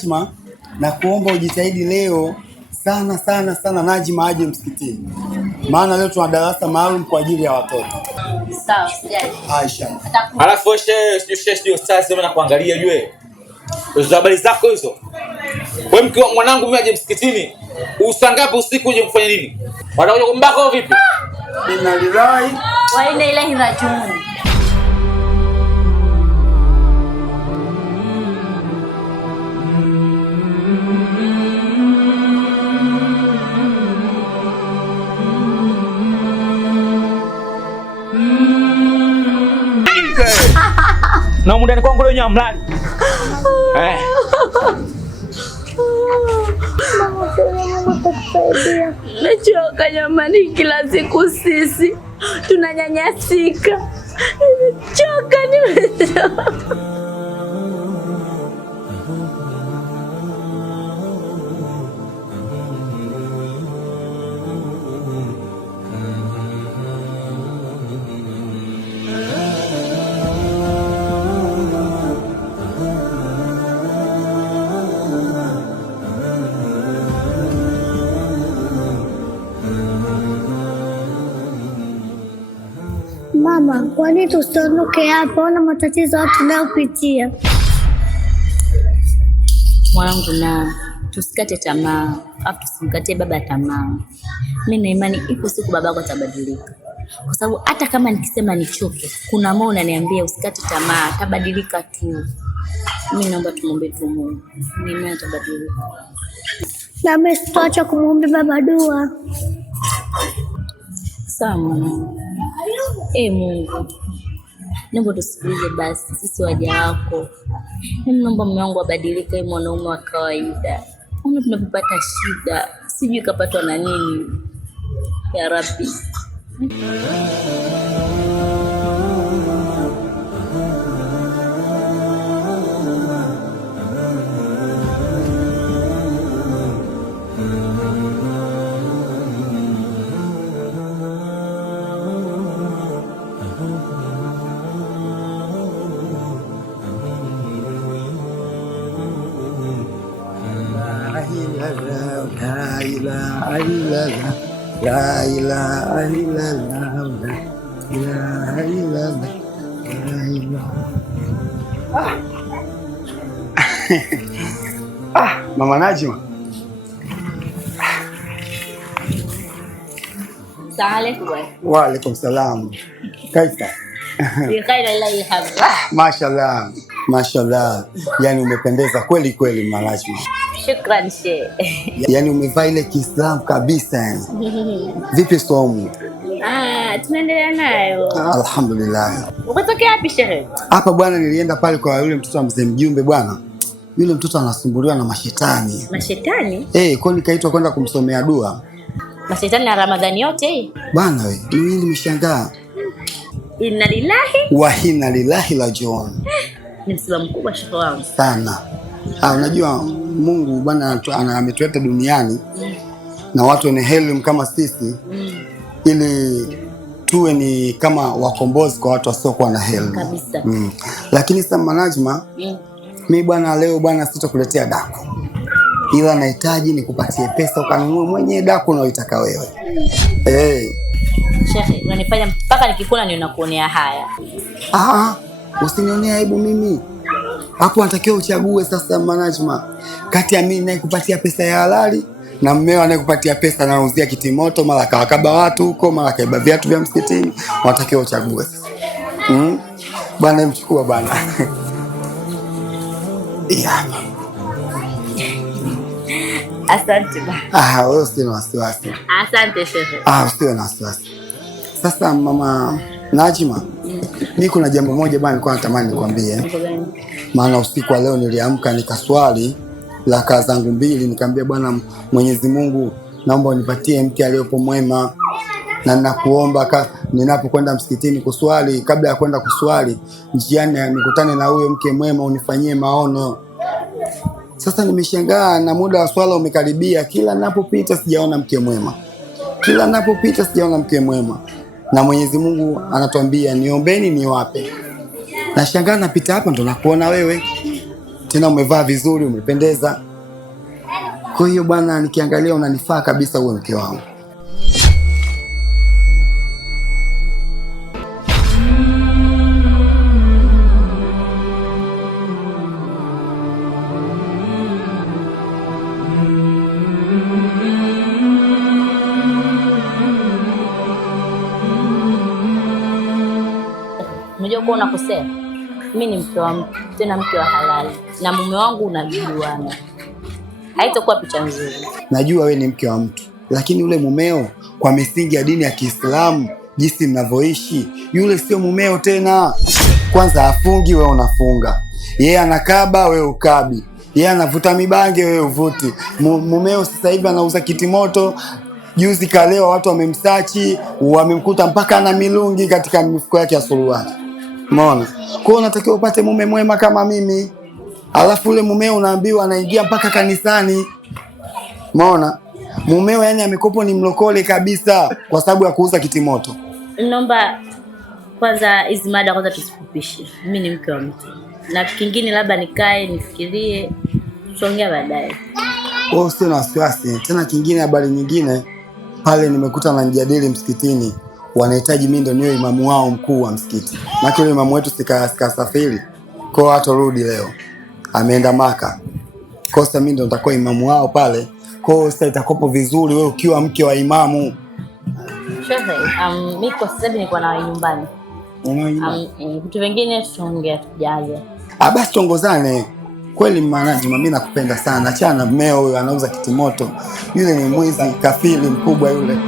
Najma, na kuomba ujitahidi leo sana sana sana Najma aje msikitini. Maana leo tuna darasa maalum kwa ajili ya watoto. Sawa, sijali. Aisha. Alafu sio sasa na kuangalia jue. Hizo habari zako hizo. Wewe mke wa mwanangu mimi aje msikitini. Usangapi usiku uje kufanya nini? Wanakuja kumbaka vipi? Inna lillahi wa inna ilaihi rajiun. Na mundani kwangu leo nyamlani. Nachoka jamani, kila siku sisi tunanyanyasika. Nimechoka. Mama, kwa nini tusiondoke hapa? Ona matatizo watu tunayopitia. Mwanangu, na tusikate tamaa, afu tusimkatie baba tamaa. Mimi na imani ipo siku babako atabadilika. Kwa sababu hata kama nikisema nichoke, kuna moyo unaniambia usikate tamaa, atabadilika tu. Mimi naomba tumuombe tu Mungu. Mimi atabadilika. Na mimi sitaacha kumwomba baba dua. Sawa mwanangu. Mungu, naomba tusikilize basi, sisi waja wako. Mimi naomba mume wangu abadilike, mwanaume wa kawaida. Ona tunapopata shida, sijui kapatwa na nini. Ya Rabbi. La ilaha illallah. Mama Najma. Wa alaikum salam. Kaifa? Mashallah. Mashallah. Yaani umependeza kweli kweli Mama Najma. Shukrani shehe. Yaani umevaa ile Kiislamu kabisa. Vipi somo? Tunaendelea nayo. Alhamdulillah. Ukatokea wapi shehe? Hapa bwana, nilienda pale kwa yule mtoto wa mzee Mjumbe bwana. Yule mtoto anasumbuliwa na mashetani. Mashetani? Kwa nikaitwa kwenda kumsomea dua. Mashetani na Ramadhani yote hii? Bwana wewe, mimi nimeshangaa. Inna lillahi wa inna ilaihi rajiun. Ni msiba mkubwa shehe wangu. Sana. Unajua Mungu bwana ametuleta duniani na watu wenye elimu kama sisi ili tuwe ni kama wakombozi kwa watu wasiokuwa na elimu kabisa. Lakini sasa Najma, mimi bwana leo bwana sitakuletea daku, ila nahitaji nikupatie pesa ukanunue mwenyewe daku unaoitaka wewe. Shehe, unanifanya mpaka nikikula ndio nakuonea haya. Usinionee aibu mimi. Hapo natakiwa uchague sasa Najma, kati ya mimi nayekupatia pesa ya halali na mmeo anayekupatia pesa anauzia kitimoto, mara kawakaba watu huko, mara kaiba viatu vya msikitini. Unatakiwa uchague sasa. Bwana mchukua bwana. Asante bwana. Wewe usina wasiwasi. Asante shehe. Usiwe na wasiwasi. Sasa Mama Najma, mimi kuna jambo moja bwana nilikuwa natamani nikwambie. Maana usiku wa leo niliamka nikaswali raka zangu 2, nikamwambia Bwana Mwenyezi Mungu, naomba unipatie mke aliyopo mwema, na ninakuomba ninapokwenda msikitini kuswali, kabla ya kwenda kuswali, njiani nikutane na huyo mke mwema, unifanyie maono. Sasa nimeshangaa na muda wa swala umekaribia, kila ninapopita sijaona mke mwema. Na Mwenyezi Mungu anatuambia niombeni niwape. Nashangaa napita hapa ndo nakuona wewe. tena umevaa vizuri, umependeza. Kwa hiyo bwana, nikiangalia unanifaa kabisa uwe mke wangu. Unajua kwa unakosea. Mimi ni mke wa mtu, tena mke wa halali. Na mume wangu unajuana. Haitakuwa picha nzuri. Najua we ni mke wa mtu, lakini yule mumeo kwa misingi ya dini ya Kiislamu, jinsi mnavyoishi, yule sio mumeo tena. Kwanza afungi, we unafunga. Yeye anakaba, we ukabi. Yeye anavuta mibange, we uvuti. Mumeo sasa hivi anauza kitimoto. Juzi kalewa watu wamemsachi, wamemkuta mpaka ana milungi katika mifuko yake ya suruali. Umeona? Kwa hiyo unatakiwa upate mume mwema kama mimi. Alafu ule mumeo unaambiwa anaingia mpaka kanisani. Umeona? Mumeo yani amekopo ni mlokole kabisa kwa sababu ya kuuza kitimoto. Naomba kwanza hizi mada kwanza tusifupishe. Mimi ni mke wa mtu. Na kingine labda nikae nifikirie, tuongea baadaye. Sio na wasiwasi. Tena kingine, habari nyingine, pale nimekuta na mjadili msikitini. Wanahitaji mimi ndio niwe imamu wao mkuu wa msikiti. Na kile imamu wetu sikasafiri. Kwa hiyo hatorudi leo. Ameenda Maka. Kwa hiyo mimi ndio nitakuwa imamu wao pale. Kwa hiyo sasa itakopo vizuri wewe ukiwa mke wa imamu. Mimi kwa sasa niko na nyumbani. Vitu vingine tutaongea tujaje. Basi tuongozane. Kweli manaji, mimi nakupenda sana. Achana na mmeo huyo anauza kitimoto. Yule ni mwizi kafiri mkubwa yule.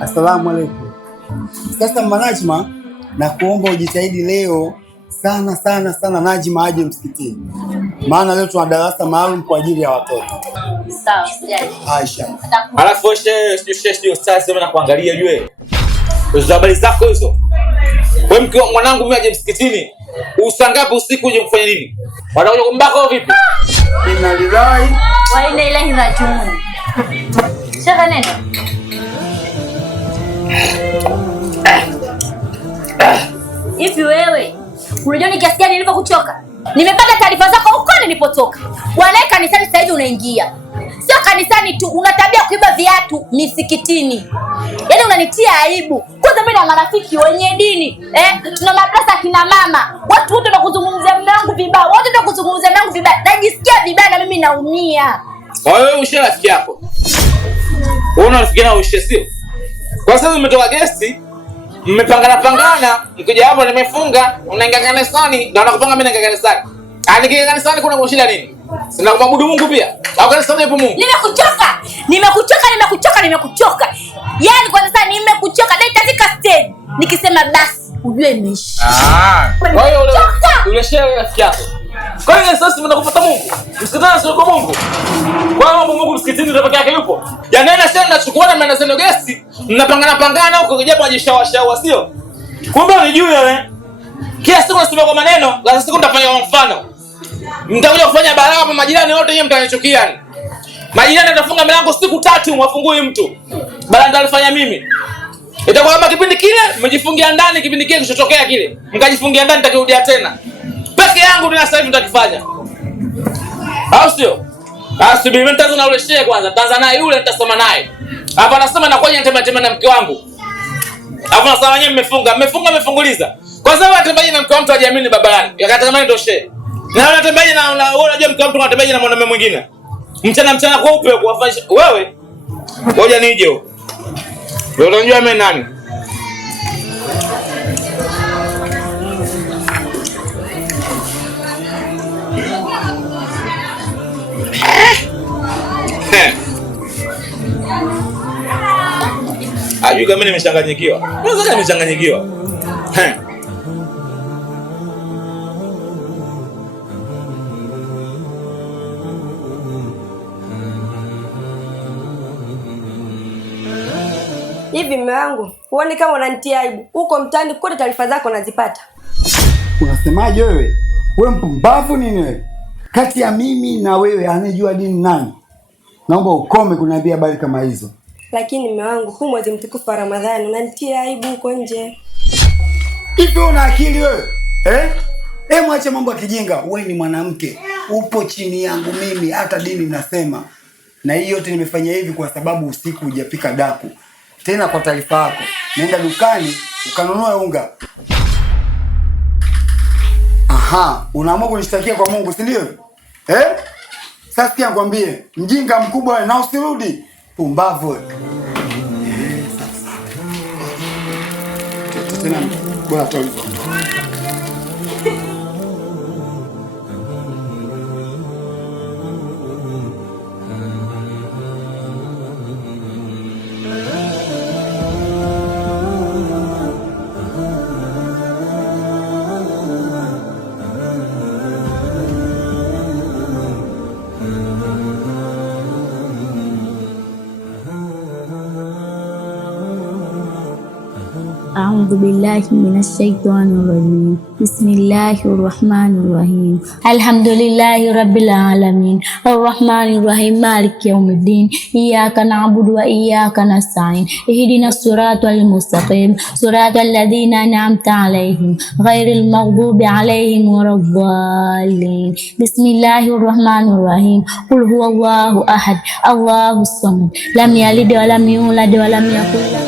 Asalamu alaykum. Sasa Najma, na kuomba ujitahidi leo sana sana sana Najma aje msikitini. Maana leo tuna darasa maalum kwa ajili ya watoto. Sawa, sijali. Aisha. Alafu sio sasa mimi nakuangalia jue. Hizo habari zako hizo. Wewe mke wa mwanangu mimi aje msikitini. Usangapi usiku uje kufanya nini? Wanakuja kumbaka vipi? Inna lillahi wa inna ilaihi rajiun. Shaka nenda. Hivi wewe unajua ni kiasi gani nilipokuchoka? Nimepata taarifa zako huko nilipotoka. Wanae kanisani sasa hivi unaingia. Sio kanisani tu, una tabia kuiba viatu misikitini. Yaani unanitia aibu. Kwanza mimi na marafiki wenye dini, tuna madrasa kina mama. Watu wote wanakuzungumzia mume wangu vibaya. Wote wanakuzungumzia mume wangu vibaya. Najisikia vibaya na mimi naumia. Wewe ushe rafiki yako. Wewe unafikiria na ushe sio? Kwa sababu umetoka guest, mmepangana, mkija hapo nimefunga, unaingia kanisani, na unakupanga mimi naingia kanisani. Nikiingia kanisani kuna shida nini? Sina kumwabudu Mungu pia. Au kanisani yupo Mungu? Nimekuchoka. Yaani kwa sasa nimekuchoka, na itafika stage nikisema basi ujue imeisha. Kwa hiyo ule shehe rafiki yako. Kwa hiyo sasa mnakufuata Mungu. Msikitini sio kwa Mungu. Kwa hiyo Mungu msikitini ndio peke yake yupo. Yaani na sasa nachukuana mna seno guest, mnapangana huko kijapo ajishawashawa sio? Kumbe unijui wewe. Kila siku nasema kwa maneno, la siku nitafanya kwa mfano. Mtakuja kufanya balaa kwa majirani wote yeye mtanichukia. Majirani watafunga milango siku 3 mwafungui mtu. Balaa ndio alifanya mimi. Itakuwa kama kipindi kile mmejifungia ndani, kipindi kile kilichotokea kile. Mkajifungia ndani nitakirudia tena. Peke yangu ndio sasa hivi nitakifanya. Au sio? Subiri mimi nitaanza na ule shehe kwanza. Nitaanza naye yule nitasoma naye. Hapa nasema na kwenye natembea na mke wangu. Hapo nasema wenyewe mmefunguliza. Kwa sababu atembea na mke wa mtu hajiamini baba yangu. Yakatamani ndio shehe. Na unatembea na wewe unajua mke wa mtu anatembea na mwanamume mwingine. Mchana kweupe kuwafanya wewe. Ngoja nije huko. Ndio unajua mimi nani? Ajui kama nimechanganyikiwa. Unaweza nimechanganyikiwa. Hivi mume wangu, huoni kama unanitia aibu? Huko mtaani kote taarifa zako nazipata. Unasemaje wewe? Wewe mpumbavu nini wewe? Kati ya mimi na wewe anejua dini nani? Naomba ukome kuniambia habari kama hizo. Lakini mume wangu, huu mwezi mtukufu wa Ramadhani unanitia aibu huko nje. Hivi una akili wewe? Mwache mambo ya kijinga. Wewe ni mwanamke. Upo chini yangu mimi, hata dini nasema. Na hii yote nimefanya hivi kwa sababu usiku hujapika daku. Tena kwa taarifa yako, nenda dukani ukanunua unga. Aha, unaamua kunishtakia kwa Mungu, si ndio? Sasa sikia nikwambie, mjinga mkubwa na usirudi. Pumbavu. Tena bora taarifa. أعوذ بالله من الشيطان الرجيم بسم الله الرحمن الرحيم الحمد لله رب العالمين الرحمن الرحيم مالك يوم الدين إياك نعبد وإياك نستعين اهدنا الصراط المستقيم صراط الذين أنعمت عليهم غير المغضوب عليهم ولا الضالين بسم الله الرحمن الرحيم قل هو الله أحد الله الصمد لم يلد ولم يولد ولم يكن له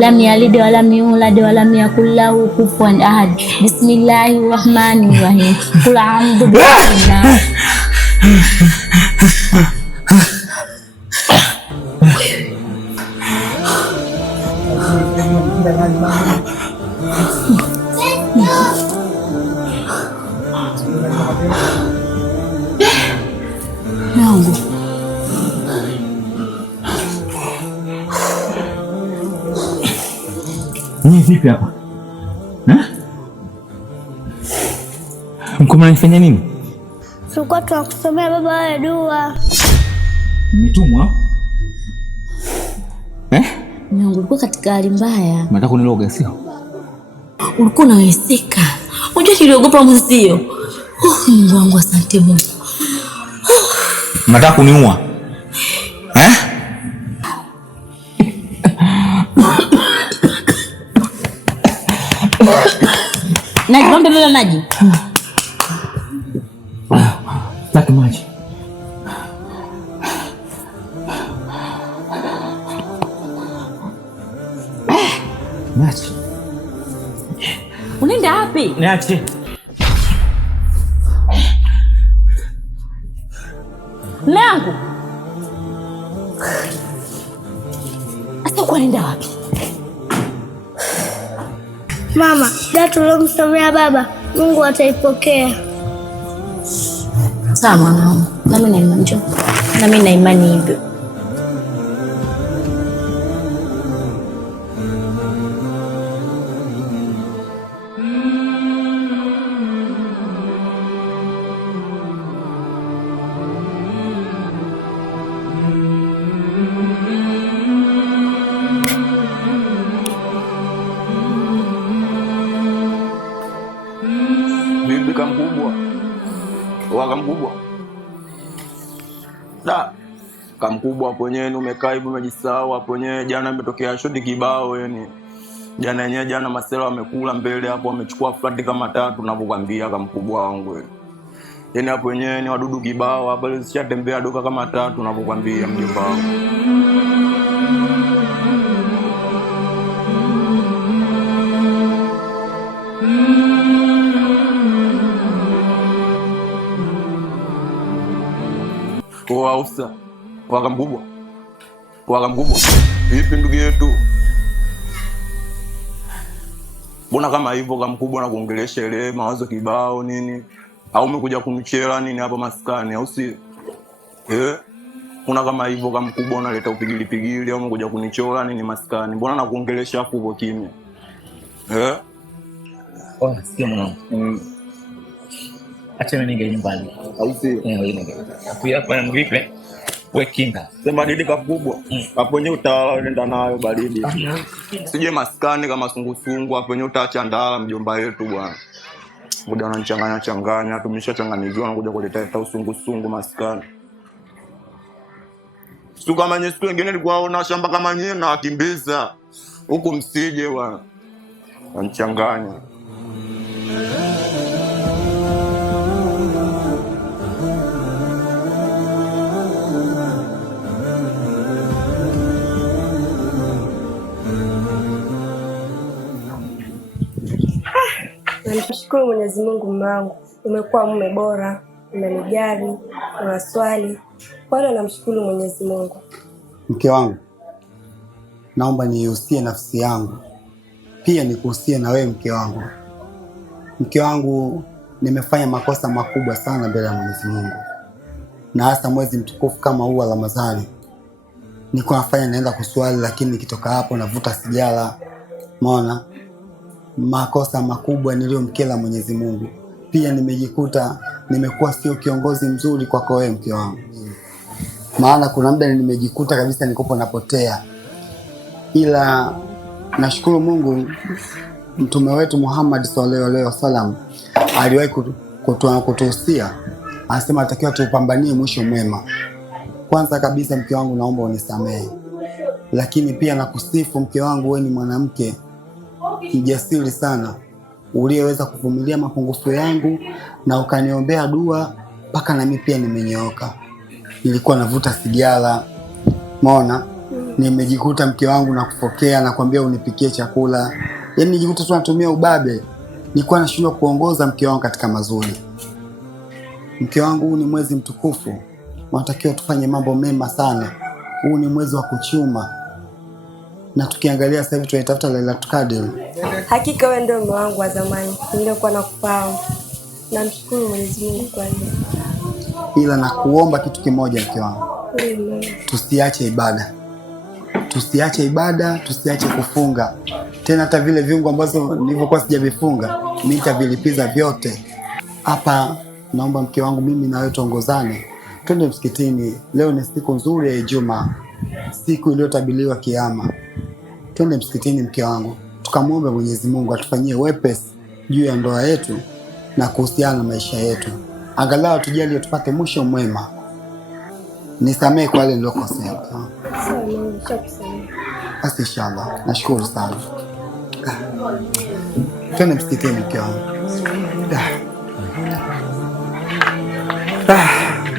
لم يلد ولم يولد ولم يكن له كفوا أحد بسم الله الرحمن الرحيم قل أعوذ برب الناس Ni vipi hapa? Mko mnanifanya nini? Tulikuwa tunakusomea baba wewe dua. Mmetumwa? Mungu, ulikuwa katika hali mbaya. Nataka kuniloga sio? Ulikuwa unaweseka. Unajua niliogopa mzio. Mungu wangu, asante Mungu. Nataka kuniua. Naji, ngombe mbele Naji. Taki maji. Naji. Unaenda wapi? Niache. Nangu. Asa unaenda wapi? Mama, dua tulomsomea baba, Mungu ataipokea. Sawa mwanangu. Nami na imani hivyo. mkubwa. Kamkubwa. Da. Kamkubwa hapo yenyewe umekaa hivi umejisahau hapo yenyewe. Jana imetokea shoti kibao yani. Jana masela wamekula mbele hapo wamechukua flat kama 3 ninavyokuambia kamkubwa wangu wewe. Yani hapo wenyewe ni wadudu kibao hapa leo zishatembea doka kama 3 ninavyokuambia mjomba wangu. Ausa. Wakamkubwa. Vipi ndugu yetu? Mbona kama hivyo kamkubwa na kuongelesha ile mawazo kibao nini? Au umekuja kumchela nini hapa maskani au si? Kuna kama hivyo kamkubwa unaleta upigili au umekuja kunichola nini maskani? Mbona na kuongelesha hapo uko kimya? Sikia mwanangu. Acha mimi ninge nyumbani. Au si? Wewe ninge. Hapa ni vipi? Wewe kinga. Sema didi kakubwa. Hapo wenyewe utawala unaenda nayo baridi. Sije maskani kama sungusungu hapo wenyewe utaacha ndala mjomba wetu bwana. Muda unanichanganya tumeshachanganyikiwa na kuja kuleta usungusungu maskani. Siku kama nyinyi siku nyingine nilikuwa na shamba kama nyinyi na wakimbiza. Huku msije bwana. Wanachanganya. Namshukuru Mwenyezi Mungu mume wangu. Umekuwa mume bora, unanijali, unaswali. Kwa hiyo namshukuru Mwenyezi Mungu. Mke wangu, naomba niusie nafsi yangu. Pia nikuhusie na wewe mke wangu. Mke wangu, nimefanya makosa makubwa sana mbele ya Mwenyezi Mungu. Na hasa mwezi mtukufu kama huu wa Ramadhani. Niko nafanya naenda kuswali lakini nikitoka hapo navuta sigara. Umeona? Makosa makubwa niliyomkela Mwenyezi Mungu. Pia nimejikuta nimekuwa sio kiongozi mzuri kwako wewe mke wangu. Maana kuna muda nimejikuta kabisa nikopo napotea. Ila nashukuru Mungu, mtume wetu Muhammad sallallahu alaihi wasallam aliwahi kutuhusia, anasema atakiwa tupambanie mwisho mwema. Kwanza kabisa mke wangu, naomba unisamehe. Lakini pia nakusifu mke wangu, wewe ni mwanamke kijasiri sana, uliyeweza kuvumilia mapungufu yangu na ukaniombea dua mpaka na mimi pia nimenyooka. Nilikuwa navuta sigara, umeona? Nimejikuta mke wangu na kupokea na kwambia unipikie chakula. Yaani nijikuta tu natumia ubabe. Nilikuwa nashindwa kuongoza mke wangu katika mazuri. Mke wangu, huu ni mwezi mtukufu. Tunatakiwa tufanye mambo mema sana. Huu ni mwezi wa kuchuma. Na tukiangalia sasa hivi tunatafuta Lailatul Qadr. Hakika wewe ndio mume wangu wa zamani. Nilikuwa nakufahamu. Namshukuru Mwenyezi Mungu kwa hilo. Ila nakuomba kitu kimoja mke wangu. Tusiache ibada. Tusiache kufunga. Tena hata vile viungo ambazo nilivyokuwa sijavifunga, mimi nitavilipiza vyote. Hapa naomba mke wangu, mimi na wewe tuongozane. Twende msikitini. Leo ni siku nzuri ya Ijumaa. Siku iliyotabiliwa kiyama. Twende msikitini mke wangu. Tukamwombe Mwenyezi Mungu atufanyie wepesi juu ya ndoa yetu na kuhusiana na maisha yetu. Angalau tujalie tupate mwisho mwema. Nisamehe kwa yale niliyokosea. Basi inshallah. Nashukuru sana. Twende msikitini mke wangu.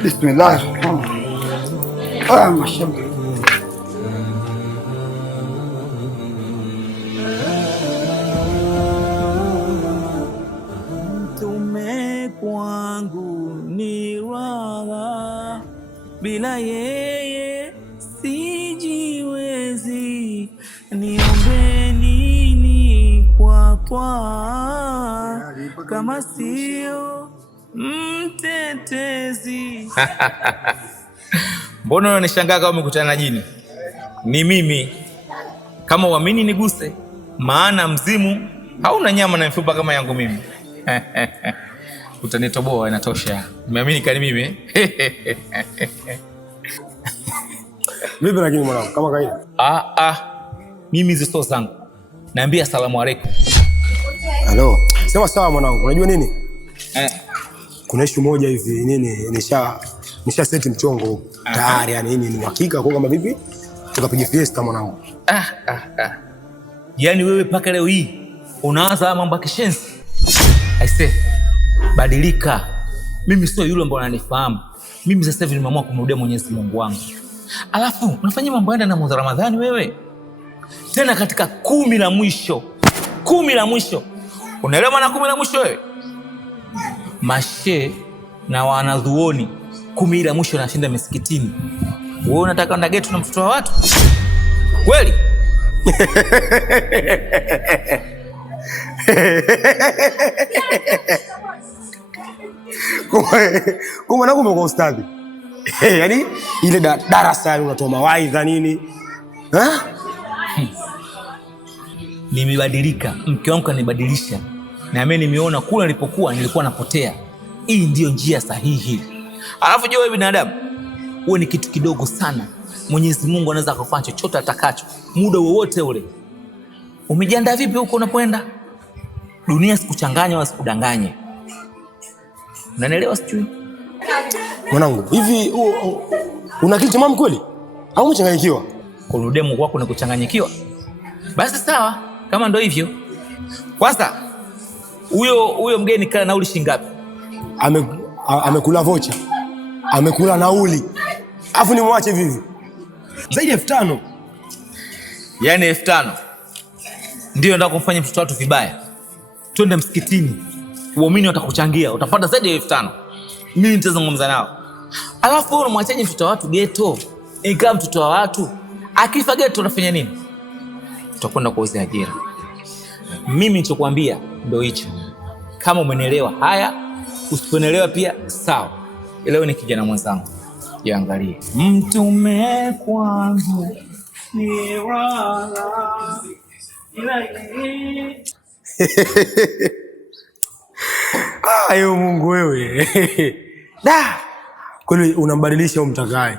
Bismillah. Mashallah. Kwangu ni raha, bila yeye sijiwezi. Niombe nini kwa twaa kama sio mtetezi? Mbona unanishangaa kama umekutana na jini? Ni mimi. Kama uamini niguse, maana mzimu hauna nyama na mifupa kama yangu mimi. Utanitoboa, inatosha. Umeamini kani mimi? Vipi lakini mwanangu, kama kawaida? Mimi hizo zangu. Naambia asalamu alaykum. Hello. Sema sawa mwanangu. Unajua nini? kuna issue moja hivi nini nisha seti mchongo tayari, yani nini ni uhakika kwa kama vipi tukapiga fiesta mwanangu. Yaani wewe paka leo hii unaanza mambo ya kishenzi. I say badilika. Mimi sio yule ambaye ananifahamu. Mimi sasa hivi nimeamua kumrudia Mwenyezi Mungu wangu. Alafu unafanya mambo yanda na mwezi Ramadhani wewe. Tena katika 10 la mwisho. 10 la mwisho. Unaelewa maana 10 la mwisho wewe? Mashe na wanazuoni 10 la mwisho nashinda misikitini. Wewe unataka enda getu na mtoto wa watu? Kweli? Kwa nini umekuwa ustadhi? Yaani ile darasa unatoa mawaidha nini? Nimebadilika, mke wangu kanibadilisha. Na mimi nimeona kule nilipokuwa nilikuwa napotea. Hii ndio njia sahihi. Alafu je, wewe binadamu, wewe ni kitu kidogo sana. Mwenyezi Mungu anaweza kufanya chochote atakacho muda wowote ule. Umejiandaa vipi huko unapoenda? Dunia sikuchanganya wala sikudanganye. Unanielewa sijui? Mwanangu, hivi una akili timamu kweli? Au umechanganyikiwa? Kurudia Mungu wako ni kuchanganyikiwa? Basi sawa, kama ndio hivyo. Kwanza huyo mgeni kana nauli shilingi ngapi? Amekula vocha. Amekula nauli. Afu nimwache vivi. Zaidi ya 5,000. Yaani 5,000. Ndio nataka kumfanya mtoto watu vibaya. Twende msikitini. Waumini watakuchangia, utapata zaidi ya 5,000. Mimi nitazungumza nao. Alafu wewe unamwachaje mtoto wa watu ghetto? Ingawa mtoto wa watu akifa ghetto unafanya nini? Utakwenda kuuzia ajira. Mimi nilichokuambia ndio hicho. Kama umenielewa haya, usiponielewa pia sawa. Leo ni kijana mwenzangu. Jiangalie. Mtume kwangu ni wala Ayo Mungu wewe. Da. Kwani unambadilisha umtakaye?